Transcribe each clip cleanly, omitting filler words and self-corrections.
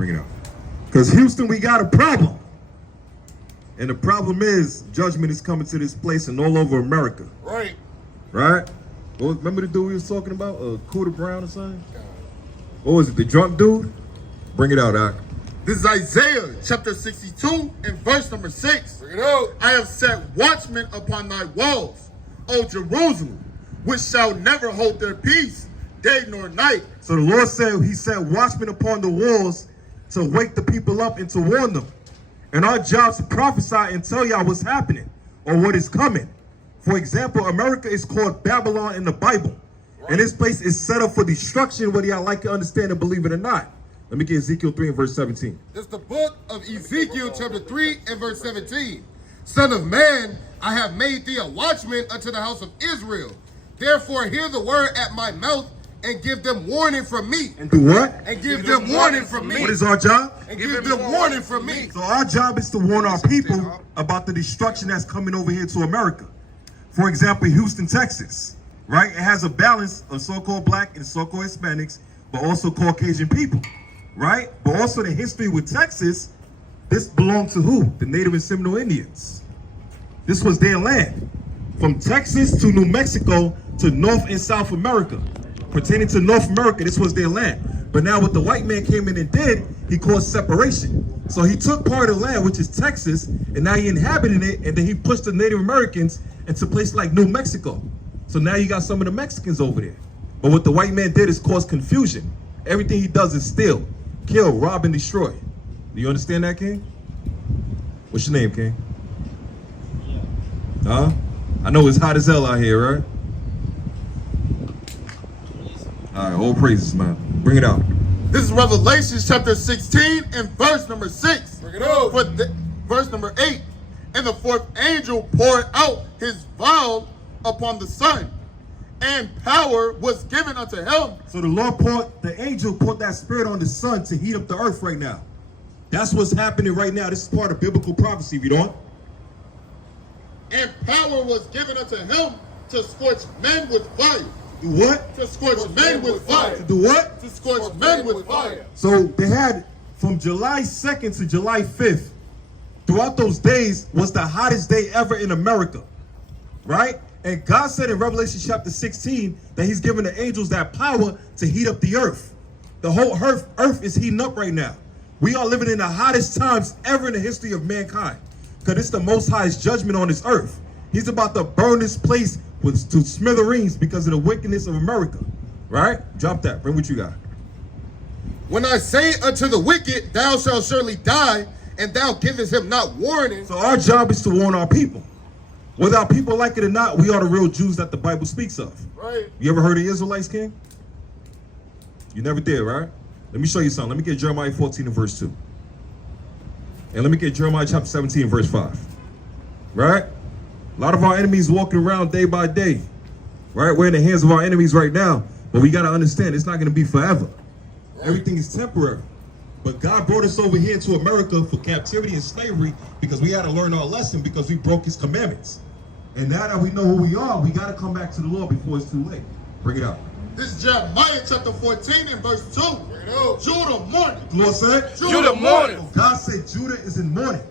Bring it out. Because Houston, we got a problem. And the problem is judgment is coming to this place and all over America. Right. Right? Well, remember the dude we was talking about? Cooter Brown or something? What was it, the drunk dude? Bring it out, Doc. This is Isaiah chapter 62 and verse number 6. Bring it out. I have set watchmen upon thy walls, O Jerusalem, which shall never hold their peace, day nor night. So the Lord said he set watchmen upon the walls to wake the people up and to warn them. And our job is to prophesy and tell y'all what's happening or what is coming. For example, America is called Babylon in the Bible. Right. And this place is set up for destruction, whether y'all like to understand and believe it or not. Let me get Ezekiel 3 and verse 17. This is the book of Ezekiel chapter 3 and verse 17. Son of man, I have made thee a watchman unto the house of Israel. Therefore hear the word at my mouth and give them warning from me. And do what? And give them warning from me. What is our job? And give them warning from me. So our job is to warn our people about the destruction that's coming over here to America. For example, Houston, Texas, right? It has a balance of so-called black and so-called Hispanics, but also Caucasian people, right? But also the history with Texas, this belonged to who? The Native and Seminole Indians. This was their land. From Texas to New Mexico to North and South America. Pertaining to North America, this was their land. But now what the white man came in and did, he caused separation. So he took part of the land, which is Texas, and now he inhabited it, and then he pushed the Native Americans into places like New Mexico. So now you got some of the Mexicans over there. But what the white man did is cause confusion. Everything he does is steal, kill, rob, and destroy. Do you understand that, King? What's your name, King? Huh? I know it's hot as hell out here, right? All right, all praises, man. Bring it out. This is Revelation chapter 16 and verse number 6. Bring it out. Verse number 8. And the fourth angel poured out his vial upon the sun, and power was given unto him. So the angel poured that spirit on the sun to heat up the earth right now. That's what's happening right now. This is part of biblical prophecy, if you don't. And power was given unto him to scorch men with fire. Do what? To scorch men with fire. To do what? To scorch men with fire. So they had from July 2nd to July 5th, throughout those days was the hottest day ever in America, right? And God said in Revelation chapter 16 that he's given the angels that power to heat up the earth. The whole earth is heating up right now. We are living in the hottest times ever in the history of mankind, because it's the Most High's judgment on this earth. He's about to burn this place to smithereens because of the wickedness of America, right? Drop that. Bring what you got. When I say unto the wicked, thou shalt surely die, and thou givest him not warning. So our job is to warn our people. Whether our people like it or not, we are the real Jews that the Bible speaks of. Right. You ever heard of the Israelites, King? You never did, right? Let me show you something. Let me get Jeremiah 14 and verse 2. And let me get Jeremiah chapter 17 and verse 5. Right? A lot of our enemies walking around day by day. Right? We're in the hands of our enemies right now. But we got to understand it's not going to be forever. Everything is temporary. But God brought us over here to America for captivity and slavery because we had to learn our lesson because we broke his commandments. And now that we know who we are, we got to come back to the Lord before it's too late. Bring it out. This is Jeremiah chapter 14 and verse 2. Judah mourning. The Lord said? Judah mourning. God said Judah is in mourning.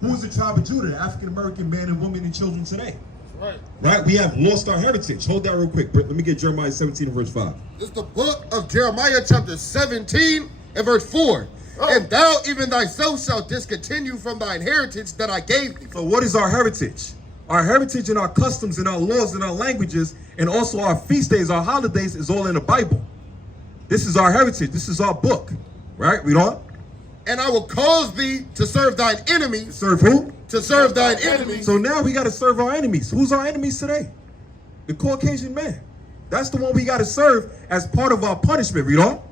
Who is the tribe of Judah? The African-American man and woman and children today. Right. Right? We have lost our heritage. Hold that real quick, Britt. Let me get Jeremiah 17 and verse 5. This is the book of Jeremiah chapter 17 and verse 4. And thou even thyself shalt discontinue from thine heritage that I gave thee. So what is our heritage? Our heritage and our customs and our laws and our languages and also our feast days, our holidays is all in the Bible. This is our heritage. This is our book. Right? Read on. And I will cause thee to serve thine enemies. Serve who? To serve thine enemies. So now we got to serve our enemies. Who's our enemies today? The Caucasian man. That's the one we got to serve as part of our punishment. Read on.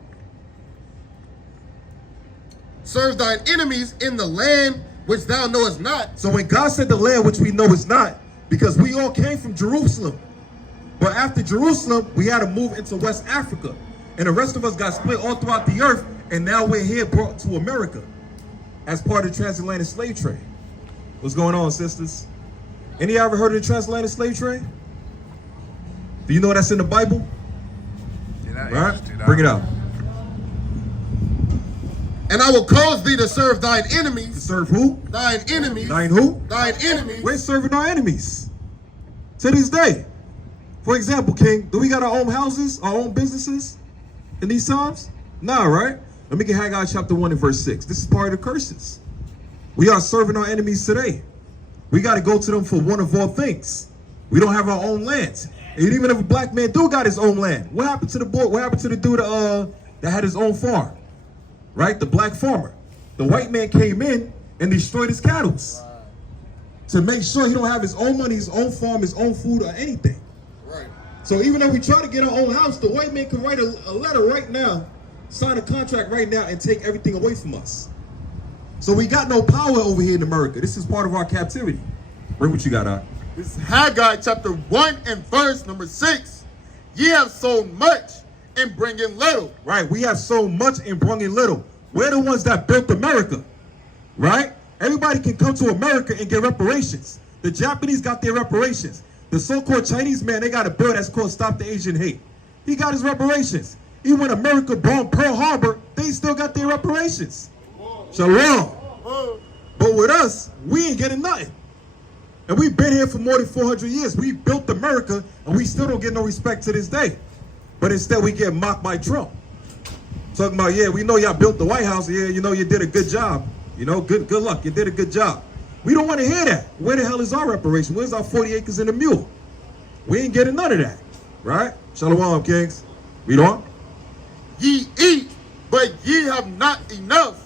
Serve thine enemies in the land which thou knowest not. So when God said the land which we know is not, because we all came from Jerusalem. But after Jerusalem, we had to move into West Africa. And the rest of us got split all throughout the earth. And now we're here brought to America as part of the transatlantic slave trade. What's going on, sisters? Any ever heard of the transatlantic slave trade? Do you know that's in the Bible? Right? Bring it out. And I will cause thee to serve thine To enemies. serve who? Thine enemies. Thine who? Thine enemies. We're serving our enemies to this day. For example, King, do we got our own houses, our own businesses in these times? Nah, right? Let me get Haggai chapter 1 and verse 6. This is part of the curses. We are serving our enemies today. We got to go to them for one of all things. We don't have our own lands. And even if a black man do got his own land, what happened to the boy? What happened to the dude that had his own farm? Right? The black farmer. The white man came in and destroyed his cattle to make sure he don't have his own money, his own farm, his own food, or anything. Right. So even though we try to get our own house, the white man can write a letter right now, sign a contract right now, and take everything away from us. So we got no power over here in America. This is part of our captivity. Bring what you got, Doc. This is Haggai chapter 1 and verse number 6. Ye have sown much and bring in little. Right, we have so much and brung in little. We're the ones that built America, right? Everybody can come to America and get reparations. The Japanese got their reparations. The so-called Chinese man, they got a bill that's called Stop the Asian Hate. He got his reparations. Even when America bombed Pearl Harbor, they still got their reparations. Shalom. But with us, we ain't getting nothing. And we've been here for more than 400 years. We built America, and we still don't get no respect to this day. But instead, we get mocked by Trump. Talking about, yeah, we know y'all built the White House. Yeah, you know, you did a good job. You know, good luck. You did a good job. We don't want to hear that. Where the hell is our reparation? Where's our 40 acres and a mule? We ain't getting none of that, right? Shalom, kings. Read on. Ye eat, but ye have not enough.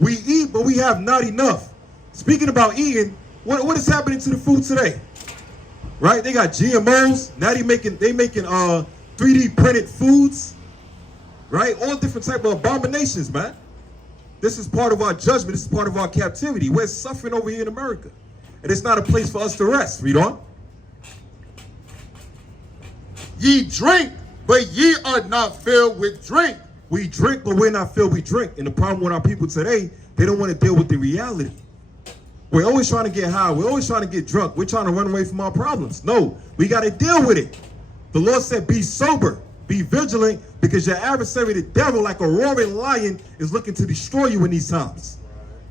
We eat, but we have not enough. Speaking about eating, what is happening to the food today? Right? They got GMOs. Now they making 3D printed foods. Right? All different type of abominations, man. This is part of our judgment. This is part of our captivity. We're suffering over here in America. And it's not a place for us to rest. Read on. Ye drink, but ye are not filled with drink. We drink, but we're not filled with drink. And the problem with our people today, they don't want to deal with the reality. We're always trying to get high. We're always trying to get drunk. We're trying to run away from our problems. No, we got to deal with it. The Lord said, be sober, be vigilant, because your adversary, the devil, like a roaring lion, is looking to destroy you in these times.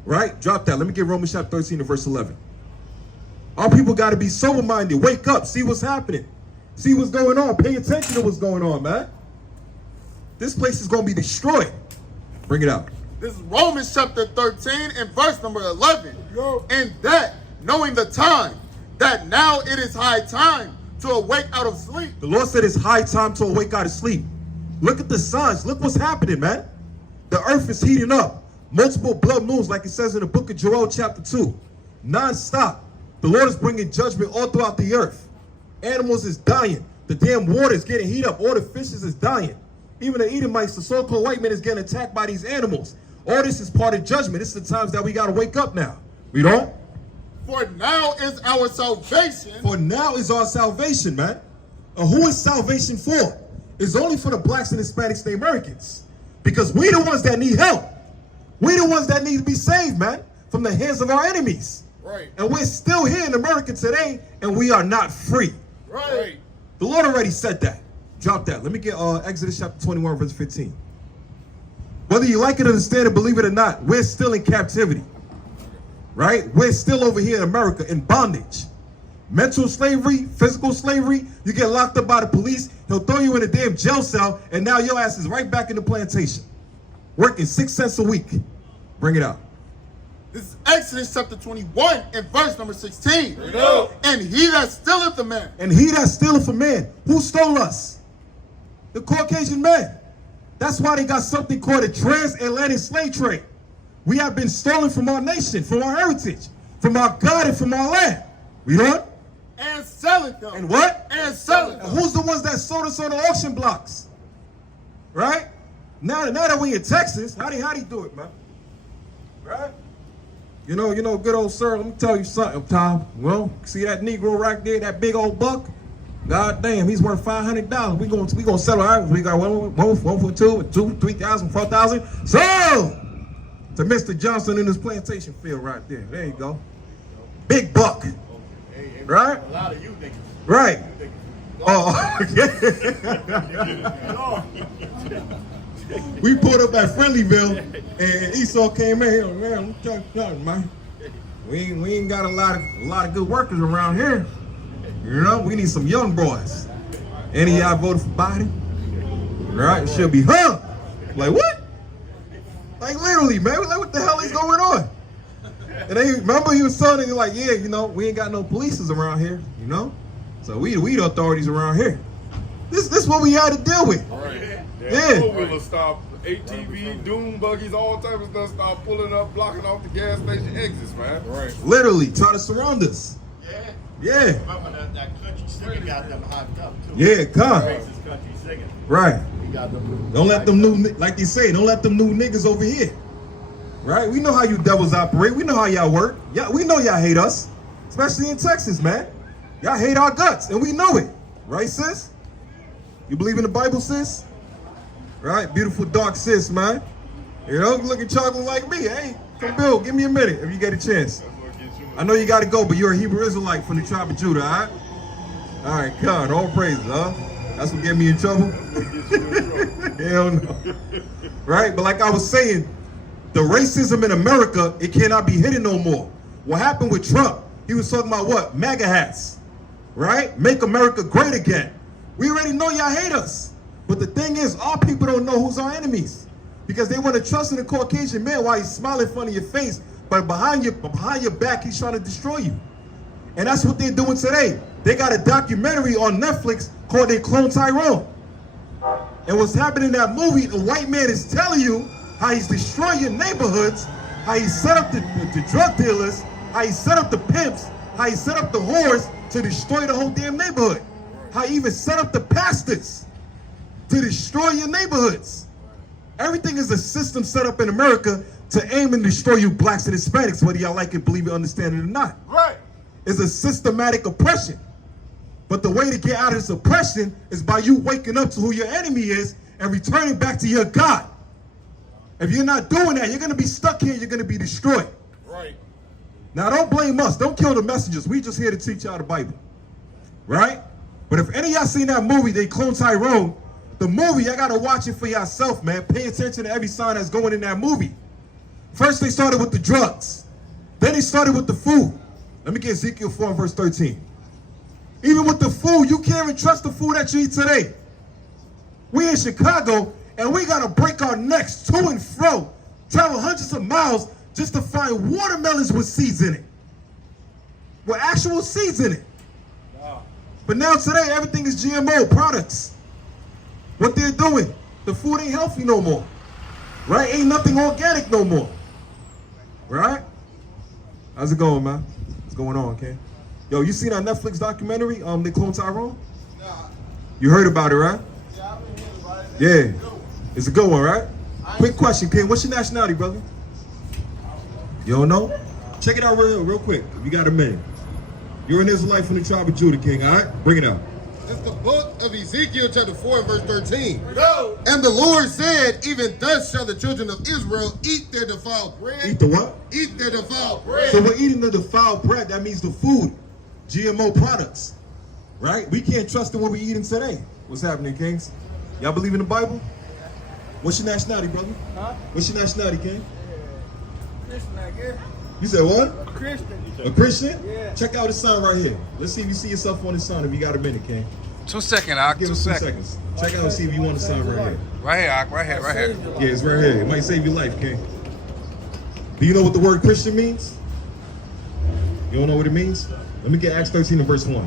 Right? Drop that. Let me get Romans chapter 13 and verse 11. Our people got to be sober-minded. Wake up. See what's happening. See what's going on. Pay attention to what's going on, man. This place is going to be destroyed. Bring it out. This is Romans chapter 13 and verse number 11. And that, knowing the time, that now it is high time to awake out of sleep. The Lord said it's high time to awake out of sleep. Look at the signs. Look what's happening, man. The earth is heating up. Multiple blood moons, like it says in the book of Joel chapter 2. Non-stop. The Lord is bringing judgment all throughout the earth. Animals is dying. The damn water is getting heat up. All the fishes is dying. Even the Edomites, the so-called white men, is getting attacked by these animals. All this is part of judgment. This is the times that we got to wake up now. Read on. For now is our salvation. For now is our salvation, man. And who is salvation for? It's only for the blacks and Hispanics and the Americans. Because we the ones that need help. We the ones that need to be saved, man, from the hands of our enemies. Right. And we're still here in America today, and we are not free. Right. The Lord already said that. Drop that. Let me get Exodus chapter 21, verse 15. Whether you like it, understand it, believe it or not, we're still in captivity. Right? We're still over here in America in bondage. Mental slavery, physical slavery, you get locked up by the police, he'll throw you in a damn jail cell, and now your ass is right back in the plantation. Working 6 cents a week. Bring it out. This is Exodus chapter 21 and verse number 16. And he that stealeth a man. And he that stealeth a man, who stole us? The Caucasian man. That's why they got something called a transatlantic slave trade. We have been stolen from our nation, from our heritage, from our God, and from our land. Read on. And selleth them. And what? And selleth And them. who's the ones that sold us on the auction blocks? Right? Now that we in Texas, how do you do it, man? Right? You know, good old sir, let me tell you something, Tom. Well, see that Negro right there, that big old buck? God damn, he's worth $500. We gonna sell ours. We got one for two, 3,000, 4,000. So to Mr. Johnson in his plantation field right there. There you go. Big buck. Right? A lot of you niggas. Right. Oh, We pulled up at Friendlyville, and Esau came in here. Man, man, we ain't got a lot of good workers around here. You know, we need some young boys. Any of y'all voted for Biden? Right? It should be hung. Like what? Like literally, man. Like what the hell is going on? And they remember he was telling me like, yeah, you know, we ain't got no polices around here, you know. So we the authorities around here. This what we had to deal with. Right. Yeah. Four-wheeler stop, ATV, doom buggies, all type of stuff start pulling up, blocking off the gas station exits, man. Right. Literally trying to surround us. Yeah. Remember that country singer got them hyped up too. Yeah, come. Racist country singing. Right. We got them. Don't let them new, like they say, don't let them new niggas over here. Right? We know how you devils operate. We know how y'all work. Yeah, we know y'all hate us, especially in Texas, man. Y'all hate our guts, and we know it. Right, sis? You believe in the Bible, sis? Right? Beautiful dark sis, man. You know, looking chocolate like me. Hey, come Bill, give me a minute if you get a chance. I know you got to go, but you're a Hebrew Israelite from the tribe of Judah, all right? All right, God, all praises, huh? That's what get me in trouble? Hell no. Right? But like I was saying, the racism in America, it cannot be hidden no more. What happened with Trump? He was talking about what? MAGA hats, right? Make America great again. We already know y'all hate us. But the thing is, our people don't know who's our enemies. Because they want to trust in a Caucasian man while he's smiling in front of your face, but behind your back, he's trying to destroy you. And that's what they're doing today. They got a documentary on Netflix called They Clone Tyrone. And what's happening in that movie, the white man is telling you how he's destroying your neighborhoods, how he set up the drug dealers, how he set up the pimps, how he set up the whores to destroy the whole damn neighborhood. How he even set up the pastors to destroy your neighborhoods. Everything is a system set up in America to aim and destroy you blacks and Hispanics, whether y'all like it, believe it, understand it or not. Right. It's a systematic oppression. But the way to get out of this oppression is by you waking up to who your enemy is and returning back to your God. If you're not doing that, you're going to be stuck here, you're going to be destroyed. Right. Now, don't blame us. Don't kill the messengers. We just here to teach y'all the Bible. Right? But if any of y'all seen that movie, They Clone Tyrone, the movie, y'all got to watch it for yourself, man. Pay attention to every sign that's going in that movie. First, they started with the drugs. Then they started with the food. Let me get Ezekiel 4 and verse 13. Even with the food, you can't even trust the food that you eat today. We in Chicago, and we got to break our necks to and fro, travel hundreds of miles just to find watermelons with seeds in it. With actual seeds in it. But now today, everything is GMO products. What they're doing, the food ain't healthy no more. Right? Ain't nothing organic no more. Right? How's it going, man? What's going on, okay? Yo, you seen our Netflix documentary, They Clone Tyrone? Nah. You heard about it, right? Yeah, I've been hearing about it. Yeah. It's a good one, right? Quick question, Ken. What's your nationality, brother? You don't know? Check it out real quick. If you got a minute. You're an Israelite from the tribe of Judah, King, all right? Bring it out. It's the book of Ezekiel chapter 4 and verse 13. Go. And the Lord said, even thus shall the children of Israel eat their defiled bread. Eat the what? Eat their defiled bread. So we're eating the defiled bread. That means the food, GMO products, right? We can't trust in what we're eating today. What's happening, Kings? Y'all believe in the Bible? What's your nationality, brother? Huh? What's your nationality, King? Christian, I guess. You said what? A Christian. A Christian? Yeah. Check out the sign right here. Let's see if you see yourself on the sign. If you got a minute, King. 2 seconds, Ak. Give 2 us 2 seconds. seconds. Check out and see if you want the sign right here. Right here, Ak. Right here, right here. Yeah, it's right here. It might save your life, King. Do you know what the word Christian means? You don't know what it means? Let me get Acts 13 and verse 1.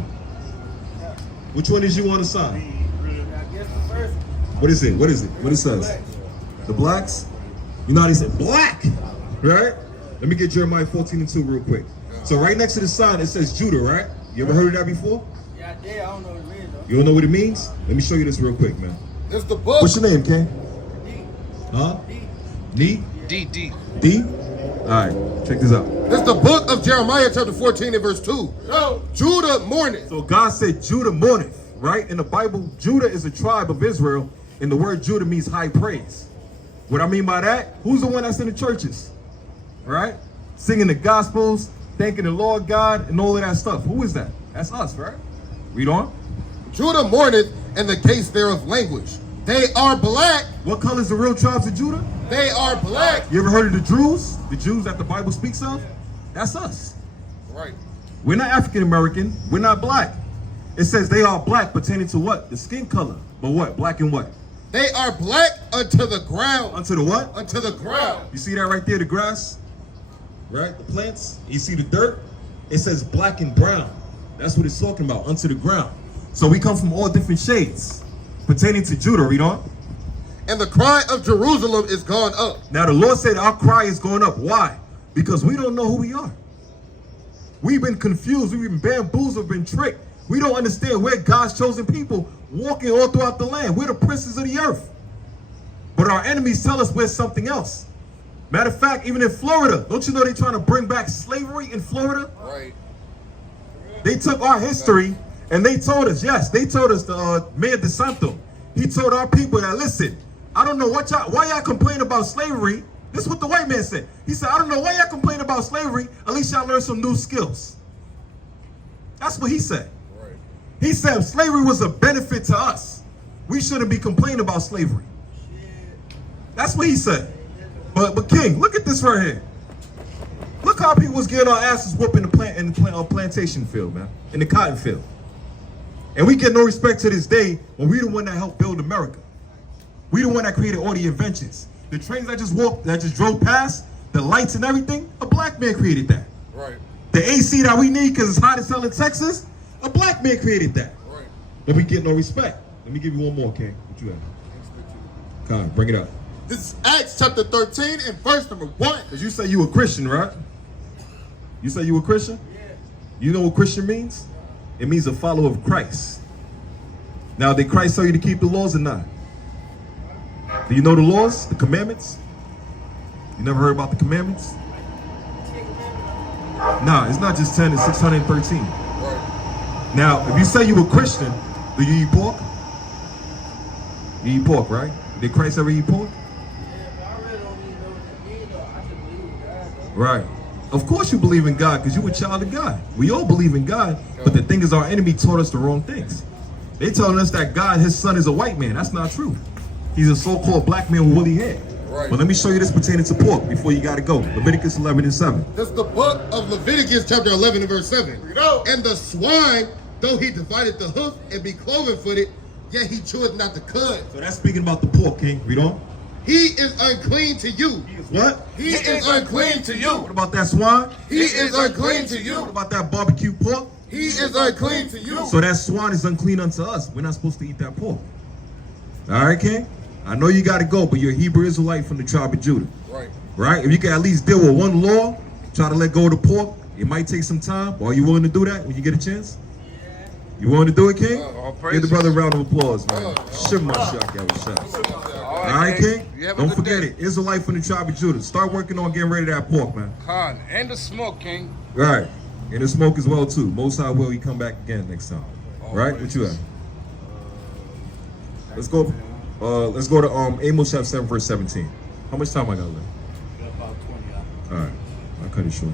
Which one is you on the sign? I guess the first. What is it? What is it? What it says? The blacks? You know how they say black, right? Let me get Jeremiah 14 and 2 real quick. So right next to the sign, it says Judah, right? You ever heard of that before? Yeah, I did. I don't know what it means, though. You don't know what it means? Let me show you this real quick, man. It's the book. What's your name, Ken? D. Huh? D. D? D. D? All right, check this out. It's the book of Jeremiah chapter 14 and verse 2. Go. Judah mourneth. So God said Judah mourneth, right? In the Bible, Judah is a tribe of Israel, and the word Judah means high praise. What I mean by that, who's the one that's in the churches, right? Singing the gospels, thanking the Lord God, and all of that stuff. Who is that? That's us, right? Read on. Judah mourneth, and the case thereof language. They are black. What color is the real tribes of Judah? They are black. You ever heard of the Druze? The Jews that the Bible speaks of? That's us. Right. We're not African American. We're not black. It says they are black pertaining to what? The skin color. But what? Black and what? They are black unto the ground. Unto the what? Unto the ground. You see that right there, the grass? Right? The plants? You see the dirt? It says black and brown. That's what it's talking about, unto the ground. So we come from all different shades pertaining to Judah. Read on. And the cry of Jerusalem is gone up. Now the Lord said our cry is going up. Why? Because we don't know who we are. We've been confused. We've been bamboozled, been tricked. We don't understand we're God's chosen people walking all throughout the land. We're the princes of the earth. But our enemies tell us we're something else. Matter of fact, even in Florida, don't you know they're trying to bring back slavery in Florida? Right. They took our history and they told us, yes, they told us, Mayor DeSanto, he told our people that, listen, I don't know why y'all complain about slavery. This is what the white man said. He said, I don't know why y'all complain about slavery, at least y'all learn some new skills. That's what he said. Right. He said slavery was a benefit to us. We shouldn't be complaining about slavery. That's what he said. But King, look at this right here. Look how people was getting our asses whooped in the plantation field, man, in the cotton field. And we get no respect to this day when we the one that helped build America. We the one that created all the inventions. The trains that just drove past, the lights and everything, a black man created that. Right. The AC that we need because it's hot as hell in Texas, a black man created that. Right. But we get no respect. Let me give you one more, King. What you have? Come on, bring it up. This is Acts chapter 13 and verse number 1. Because you say you a Christian, right? You say you a Christian? Yeah. You know what Christian means? It means a follower of Christ. Now, did Christ tell you to keep the laws or not? Do you know the laws, the commandments? You never heard about the commandments? Nah, it's not just 10, it's 613. Right. Now, if you say you a Christian, do you eat pork? You eat pork, right? Did Christ ever eat pork? Yeah, but I really don't even know what you mean, though. I should believe in God, though. Right. Of course you believe in God because you a child of God. We all believe in God, but the thing is our enemy taught us the wrong things. They telling us that God, his son, is a white man. That's not true. He's a so-called black man with woolly hair. Right. But let me show you this pertaining to pork before you got to go. Leviticus 11 and 7. That's the book of Leviticus chapter 11 and verse 7. Read out. And the swine, though he divided the hoof and be cloven-footed, yet he cheweth not the cud. So that's speaking about the pork, King. Read on. He is unclean to you. What? He is unclean to you. What about that swine? He is unclean to What you. about that barbecue pork? He is unclean to you. So that swine is unclean unto us. We're not supposed to eat that pork. All right, King? I know you got to go, but you're a Hebrew Israelite from the tribe of Judah. Right. Right? If you can at least deal with one law, try to let go of the pork, it might take some time. Are you willing to do that when you get a chance? You willing to do it, King? all Give the praises. brother a round of applause, man. Shimma shot. All right, King? You have a Don't good forget day. it. Israelite from the tribe of Judah. Start working on getting rid of that pork, man. Khan, and the smoke, King. Right. And the smoke as well, too. Most High will he come back again next time. Right? What you have? Let's go. Let's go to Amos chapter 7, verse 17. How much time I got left? About 20. All right, I'll cut it short.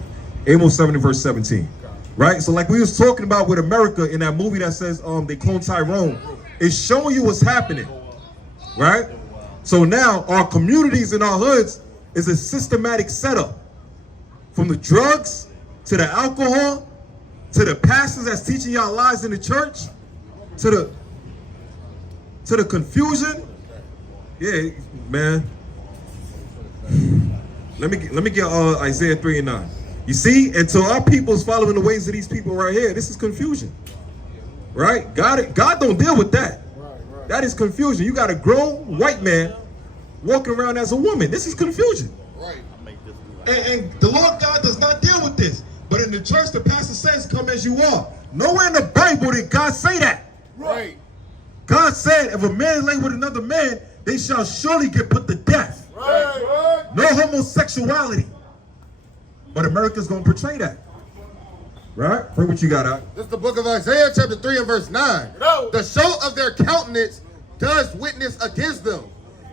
Amos 7 and verse 17. Right? So like we was talking about with America in that movie that says they cloned Tyrone, it's showing you what's happening. Right? So now our communities and our hoods is a systematic setup. From the drugs to the alcohol to the pastors that's teaching y'all lies in the church to the confusion. Yeah, man. Let me get Isaiah 3 and 9. You see, until our people is following the ways of these people right here, this is confusion. Right? God don't deal with that. That is confusion. You got a grown white man walking around as a woman. This is confusion. Right. And the Lord God does not deal with this. But in the church, the pastor says, come as you are. Nowhere in the Bible did God say that. Right. God said, if a man lay with another man, they shall surely get put to death. Right. No homosexuality. But America's going to portray that. Right? Bring what you got out. This is the book of Isaiah chapter 3 and verse 9. No. The show of their countenance does witness against them,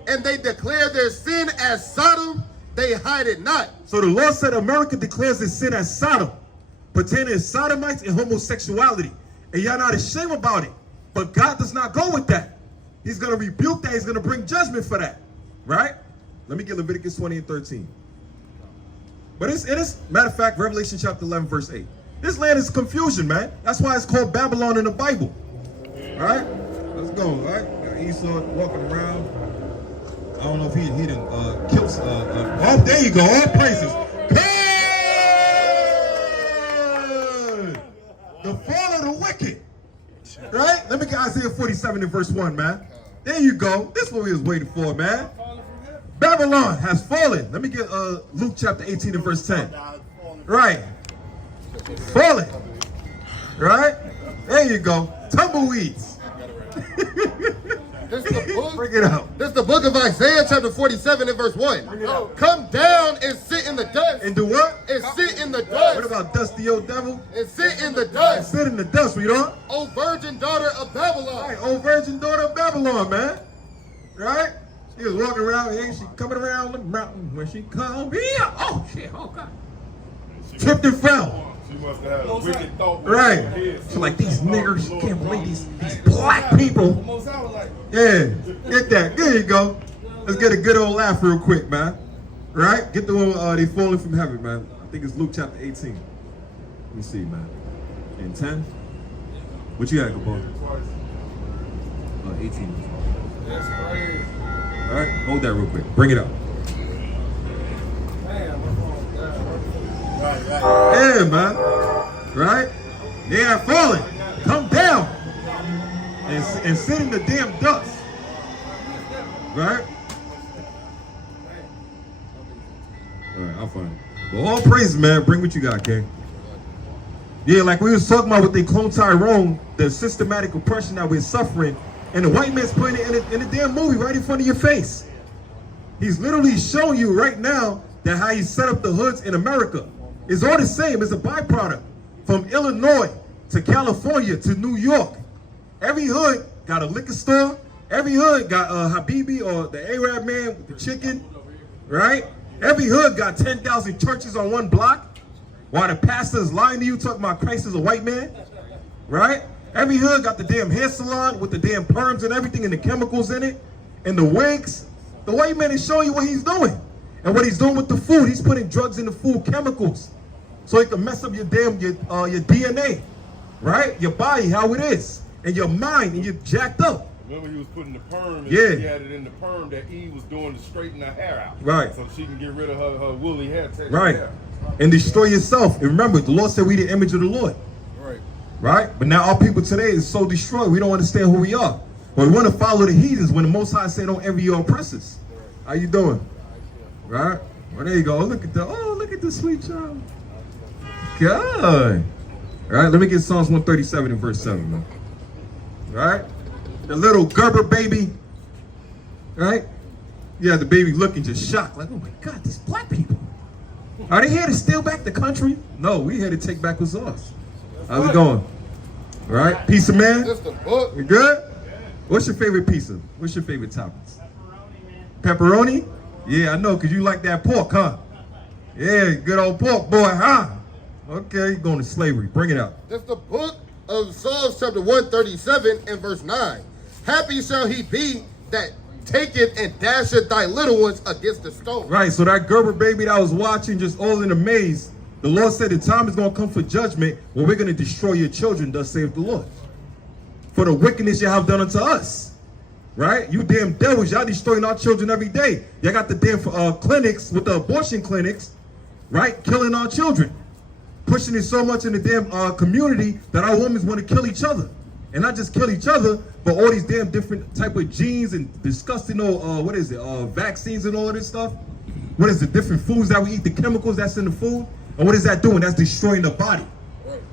and they declare their sin as Sodom, they hide it not. So the Lord said America declares its sin as Sodom, pertaining to sodomites and homosexuality. And y'all not ashamed about it. But God does not go with that. He's going to rebuke that. He's going to bring judgment for that, right? Let me get Leviticus 20 and 13. But it is, matter of fact, Revelation chapter 11, verse 8. This land is confusion, man. That's why it's called Babylon in the Bible. All right? Let's go, all right? Got Esau walking around. I don't know if he done killed, oh, there you go, all praises. Good! The fall of the wicked. Right? Let me get Isaiah 47 and verse 1, man. There you go. This is what we was waiting for, man. Babylon has fallen. Let me get Luke chapter 18 and verse 10. Right. Fallen. Right? There you go. Tumbleweeds. This the book. Bring it out. This the book of Isaiah, chapter 47 and verse 1. Come down and sit in the dust. And do what? And sit in the What dust. about dusty old devil? And sit in the dust. Sit in the dust, we don't. O virgin daughter of Babylon. Right, old virgin daughter of Babylon, man. Right? She was walking around here, she coming around the mountain when she come here. Oh shit, oh God. Tripped and fell. She must have had a wicked thought. Right. She's like, these niggers, can't believe these black people. Yeah, get that. There you go. Let's get a good old laugh real quick, man. Right? Get the one they falling from heaven, man. I think it's Luke chapter 18. Let me see, man. And 10. What you got, Gabon? 18. That's crazy. All right, hold that real quick. Bring it up. Yeah, man. Right? They are falling. Come down and sit in the damn dust. Right? All right, I'll find it. Well, all praise, man. Bring what you got, King. Yeah, like we was talking about with the Clone Tyrone, the systematic oppression that we're suffering, and the white man's putting it in a damn movie right in front of your face. He's literally showing you right now that how he set up the hoods in America. It's all the same. It's a byproduct. From Illinois to California to New York. Every hood got a liquor store. Every hood got a Habibi or the Arab man with the chicken. Right? Every hood got 10,000 churches on one block. While the pastor's lying to you talking about Christ is a white man. Right? Every hood got the damn hair salon with the damn perms and everything and the chemicals in it. And the wigs. The white man is showing you what he's doing. And what he's doing with the food, he's putting drugs in the food, chemicals. So it can mess up your DNA, right? Your body, how it is, and your mind, and you're jacked up. Remember he was putting the perm, and Yeah. he had it in the perm that Eve was doing to straighten her hair out. Right. So she can get rid of her woolly hair. Right. Hair. And destroy yourself. And remember, the Lord said we the image of the Lord. Right. Right? But now our people today is so destroyed, we don't understand who we are. But we want to follow the heathens when the Most High say don't envy your oppressors. How you doing? Right? Well, there you go. Look at look at the sweet child. Good. All right, let me get Psalms 137 and verse 7, man. All right? The little Gerber baby, right? Yeah, the baby looking just shocked, like, oh my God, these black people. Are they here to steal back the country? No, we here to take back what's ours. How's it going? All right, pizza man? This the book. You good? What's your favorite pizza? What's your favorite toppings? Pepperoni? Yeah, I know, because you like that pork, huh? Yeah, good old pork, boy, huh? Okay, going to slavery. Bring it out. That's the book of Psalms, chapter 137 and verse 9. Happy shall he be that taketh and dasheth thy little ones against the stone. Right, so that Gerber baby that I was watching just all in a maze, the Lord said the time is going to come for judgment when we're going to destroy your children, thus saith the Lord. For the wickedness you have done unto us. Right? You damn devils, y'all destroying our children every day. Y'all got the damn clinics with the abortion clinics, right? Killing our children. Pushing it so much in the damn community that our women want to kill each other. And not just kill each other, but all these damn different type of genes and disgusting vaccines and all of this stuff. What is it? Different foods that we eat, the chemicals that's in the food. And what is that doing? That's destroying the body.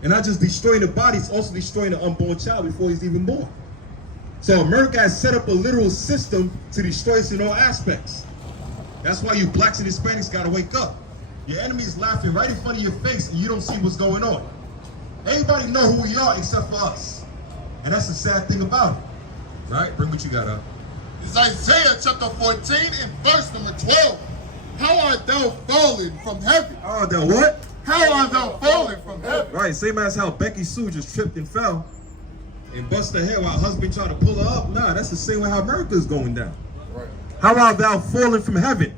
And not just destroying the body, it's also destroying the unborn child before he's even born. So America has set up a literal system to destroy us in all aspects. That's why you blacks and Hispanics gotta wake up. Your enemy's laughing right in front of your face and you don't see what's going on. Everybody know who we are except for us. And that's the sad thing about it. Right? Bring what you got up. It's Isaiah chapter 14 and verse number 12. How art thou fallen from heaven? Oh, the what? How art thou fallen from heaven? Right, same as how Becky Sue just tripped and fell. and bust her head while husband try to pull her up. Nah, that's the same way how America is going down. Right. How art thou fallen from heaven?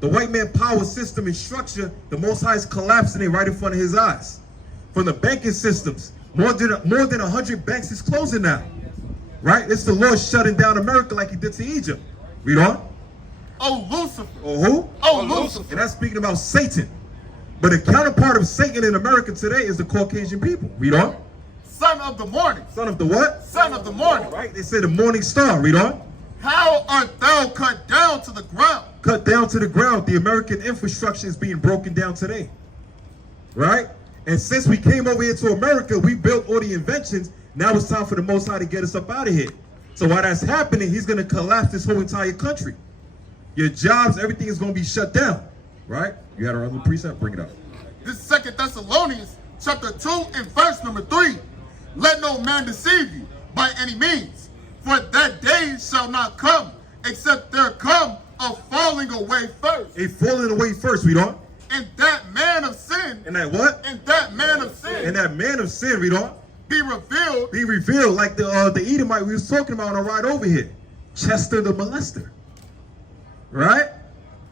The white man power system and structure, the Most High is collapsing it right in front of his eyes. From the banking systems, more than 100 banks is closing now. Right? It's the Lord shutting down America like he did to Egypt. Read on. Oh, Lucifer. Or who? Oh, Lucifer. And that's speaking about Satan. But the counterpart of Satan in America today is the Caucasian people. Read on. Son of the morning. Son of the what? Son of the morning. Right? They say the morning star. Read on. How art thou cut down to the ground? Cut down to the ground. The American infrastructure is being broken down today. Right? And since we came over here to America, we built all the inventions. Now it's time for the Most High to get us up out of here. So while that's happening, he's going to collapse this whole entire country. Your jobs, everything is going to be shut down. Right? You had our other precept? Bring it up. This is 2 Thessalonians chapter 2 and verse number 3. Let no man deceive you by any means, for that day shall not come, except there come a falling away first. A falling away first. Read on. And that man of sin, And that what? and that man of sin, And that man of sin, read on. be revealed, Be revealed like the Edomite we was talking about on the ride over here. Chester the molester. Right?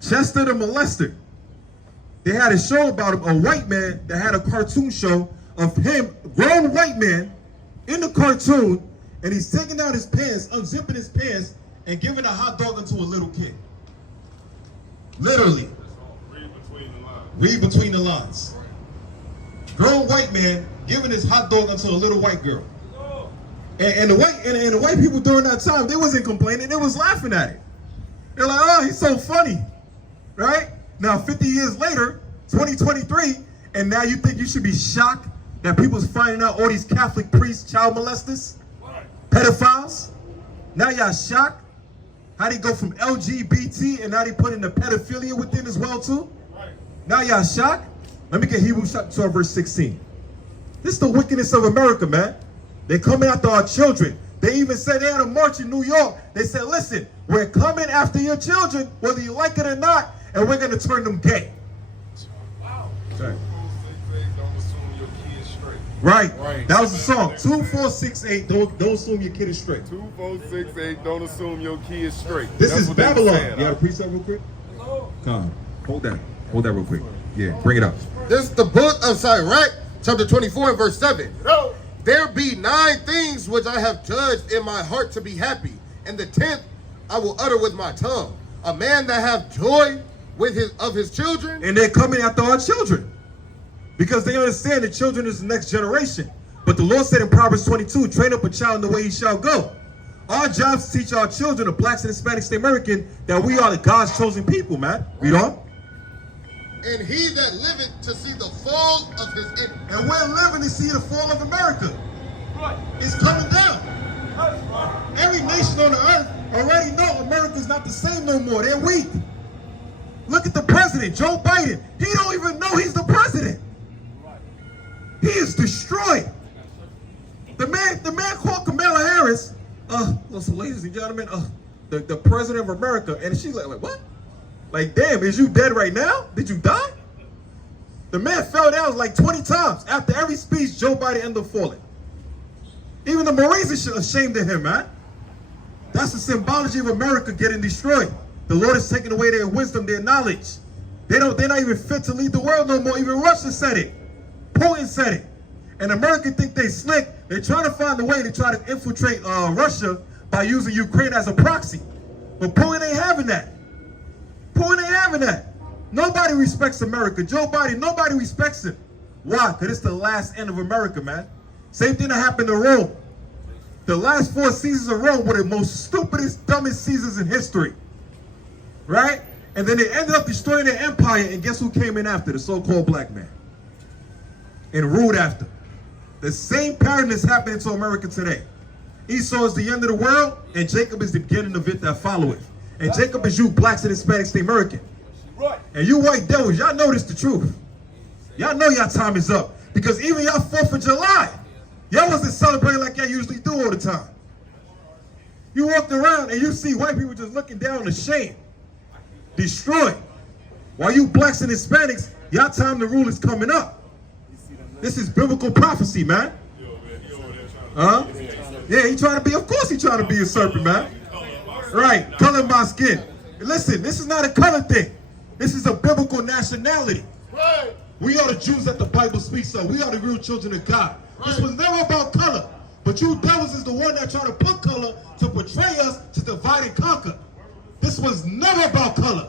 Chester the molester. They had a show about him, a white man that had a cartoon show of him, grown white man, in the cartoon, and he's taking down his pants, unzipping his pants, and giving a hot dog unto a little kid. Literally. Read between the lines. Read between the lines. Grown white man giving his hot dog unto a little white girl. And the white people during that time, they wasn't complaining, they was laughing at it. They're like, oh, he's so funny. Right? Now 50 years later, 2023, and now you think you should be shocked that people's finding out all these Catholic priests, child molesters, pedophiles? Now y'all shocked? How they go from LGBT and now they put in the pedophilia within as well too? Now y'all shocked? Let me get Hebrews chapter 12 verse 16. This is the wickedness of America, man. They're coming after our children. They even said they had a march in New York. They said, listen, we're coming after your children, whether you like it or not, and we're going to turn them gay. Wow. Sorry. 246 don't assume your kid straight. Right. Right. That was the song. 2468, don't assume your kid is straight. 2468 don't assume your kid straight. This That's is what they Babylon. saying, You got a precept real quick? Come on. Hold that. Hold that real quick. Yeah, bring it up. This is the book of Sirach, chapter 24 and verse 7. no, There be 9 things which I have judged in my heart to be happy, and the 10th I will utter with my tongue. A man that have joy with his children, And they're coming after our children because they understand the children is the next generation. But the Lord said in Proverbs 22, train up a child in the way he shall go. Our job is to teach our children, the blacks and Hispanics, the American, that we are the God's chosen people, man. Read on. and he that liveth to see the fall of his enemy. And we're living to see the fall of America. It's coming down. Every nation on the earth already know America's not the same no more. They're weak. Look at the president, Joe Biden. He don't even know he's the president. He is destroyed. The man called Kamala Harris, listen, ladies and gentlemen, the president of America, and she's like, what? Like, damn, is you dead right now? Did you die? The man fell down like 20 times. After every speech, Joe Biden ended up falling. Even the Marines are ashamed of him, man. That's the symbology of America getting destroyed. The Lord is taking away their wisdom, their knowledge. They're not even fit to lead the world no more. Even Russia said it. Putin said it. And America think they slick. They're trying to find a way to try to infiltrate Russia by using Ukraine as a proxy. But Putin ain't having that. Putin ain't having that. Nobody respects America. Joe Biden, nobody respects him. Why? Because it's the last end of America, man. Same thing that happened to Rome. The last 4 seasons of Rome were the most stupidest, dumbest seasons in history. Right? And then they ended up destroying their empire, and guess who came in after? The so-called black man. And ruled after. The same pattern is happening to America today. Esau is the end of the world, and Jacob is the beginning of it that followeth. And Jacob is you blacks and Hispanics, the American. And you white devils, y'all know this the truth. Y'all know y'all time is up. Because even y'all 4th of July, y'all wasn't celebrating like y'all usually do all the time. You walked around and you see white people just looking down in shame. Destroyed. While you blacks and Hispanics, y'all time to rule is coming up. This is biblical prophecy, man. Huh? Yeah, he trying to be, of course he trying to be a serpent, man. Right, color my skin. Listen, this is not a color thing. This is a biblical nationality. Right. We are the Jews that the Bible speaks of. We are the real children of God. This was never about color. But you devils is the one that try to put color to portray us to divide and conquer. This was never about color.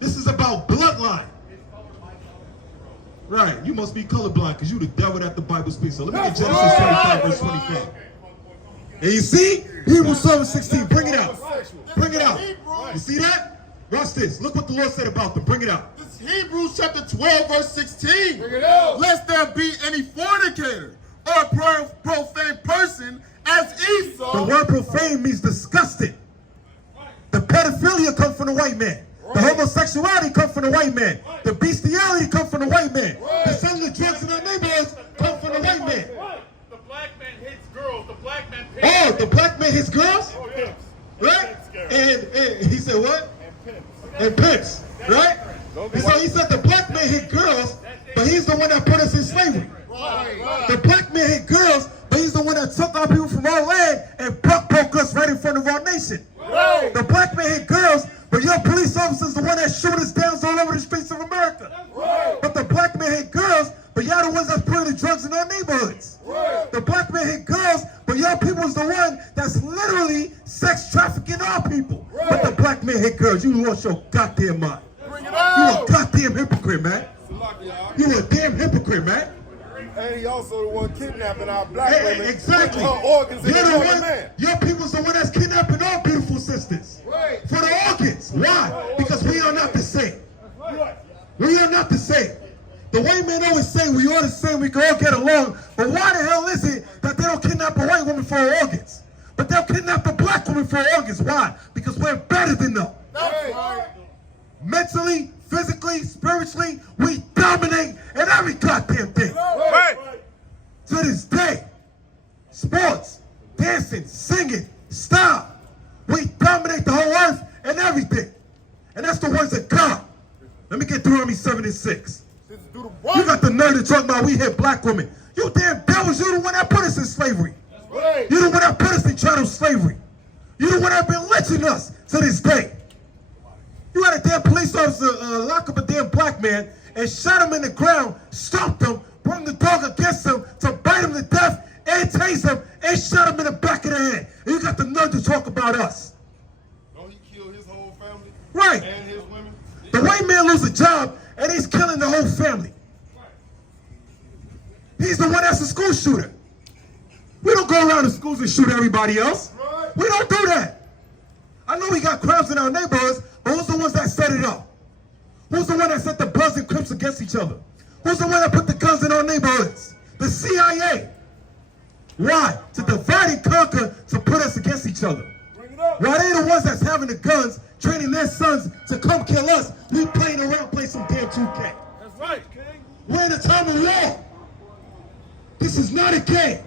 This is about bloodline. Right, you must be colorblind because you the devil that the Bible speaks of. Let me get Genesis 25, verse 25. And you see, Hebrews 7:16, bring it out. Bring it out. You see that? Watch this. Look what the Lord said about them. Bring it out. This is Hebrews chapter 12, verse 16. Bring it out. Lest there be any fornicator or a profane person as The Esau. word profane means disgusted. The pedophilia comes from the white man. The homosexuality comes from the white man. The bestiality comes from the white man. The selling of drugs in our neighborhoods come from the white man. The black man hits girls. The black man Oh, the black man hits girls? pimps. Right? And he said what? And pimps. Right? And so he said the black man hit girls, but he's the one that put us in slavery. The black man hit girls, but he's the one that took our people from our land and broke us right in front of our nation. The black man hit girls, but your police officers the one that shoot us down all over the streets of America. But the black man hit girls, but y'all the ones that's putting the drugs in our neighborhoods. The black man hit girls, but your people's the one that's literally sex trafficking our people. But the black man hit girls. You lost your goddamn mind. Bring it You out. a goddamn hypocrite, man. You a damn hypocrite, man. And he also the one kidnapping our black Hey, women. exactly. Putting her organs in You're the another one, man. your people's the one that's kidnapping our beautiful sisters. For the organs. Why? Because we are not the same. We are not the same. The white men always say we are the same, we can all get along. But why the hell is it that they don't kidnap a white woman for her organs? But they'll kidnap a black woman for her organs. Why? Because we're better than them. Mentally, physically, spiritually, we dominate in every goddamn thing. To this day, sports, dancing, singing, style, we dominate the whole earth and everything. And that's the words of God. Let me get Deuteronomy 7:6. You got the nerve to talk about we hit black women. You damn devils, you the one that put us in slavery. You the one that put us in chattel slavery. You the one that been lynching us to this day. You had a damn police officer lock up a damn black man and shot him in the ground, stomped him, brought the dog against him to bite him to death and tase him and shot him in the back of the head. And you got the nerve to talk about us. Don't he kill his whole family Right. and his women? The white man loses a job and he's killing the whole family. He's the one that's a school shooter. We don't go around the schools and shoot everybody else. We don't do that. I know we got crimes in our neighborhoods, but who's the ones that set it up? Who's the one that set the Bloods and Crips against each other? Who's the one that put the guns in our neighborhoods? The CIA. Why? To divide and conquer, to put us against each other. Why they the ones that's having the guns, training their sons to come kill us, we playing around, play some damn 2K. That's right, King. We're in a time of war. This is not a game.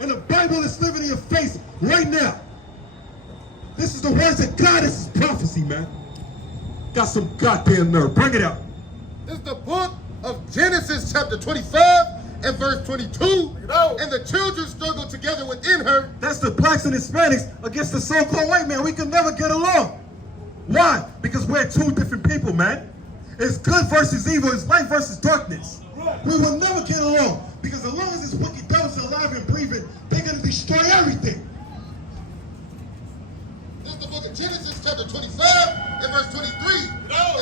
And the Bible is living in your face right now. This is the words of God. This is prophecy, man. Got some goddamn nerve. Bring it out. This is the book of Genesis chapter 25 and verse 22. And the children struggled together within her. That's the blacks and Hispanics against the so-called white man. We can never get along. Why? Because we're two different people, man. It's good versus evil. It's light versus darkness. We will never get along. Because as long as this wicked devils are alive and breathing, they're going to destroy everything. This is the book of Genesis chapter 25 and verse 23.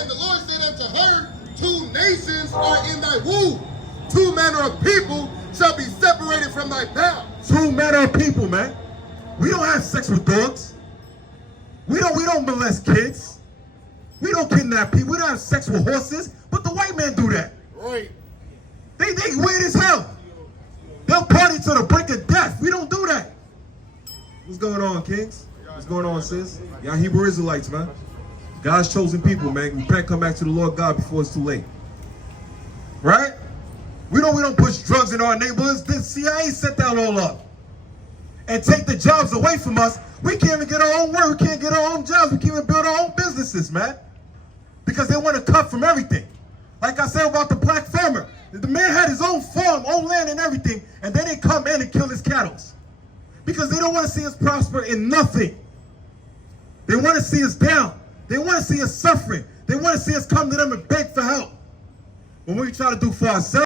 And the Lord said unto her, 2 nations are in thy womb. 2 manner of people shall be separated from thy bound. Two manner of people, man. We don't have sex with dogs. We don't molest kids. We don't kidnap people. We don't have sex with horses. But the white men do that. Right. They weird as hell. They'll party to the brink of death. We don't do that. What's going on, kings? What's going on, sis? Y'all Hebrew Israelites, man. God's chosen people, man. Repent, come back to the Lord God before it's too late. Right? We don't push drugs in our neighborhoods. The CIA set that all up. And take the jobs away from us. We can't even get our own work. We can't get our own jobs. We can't even build our own businesses, man. Because they want to cut from everything. Like I said about the black farmer. The man had his own farm, own land and everything. And then they come in and kill his cattle. Because they don't want to see us prosper in nothing. They want to see us down. They want to see us suffering. They want to see us come to them and beg for help. When we try to do for ourselves,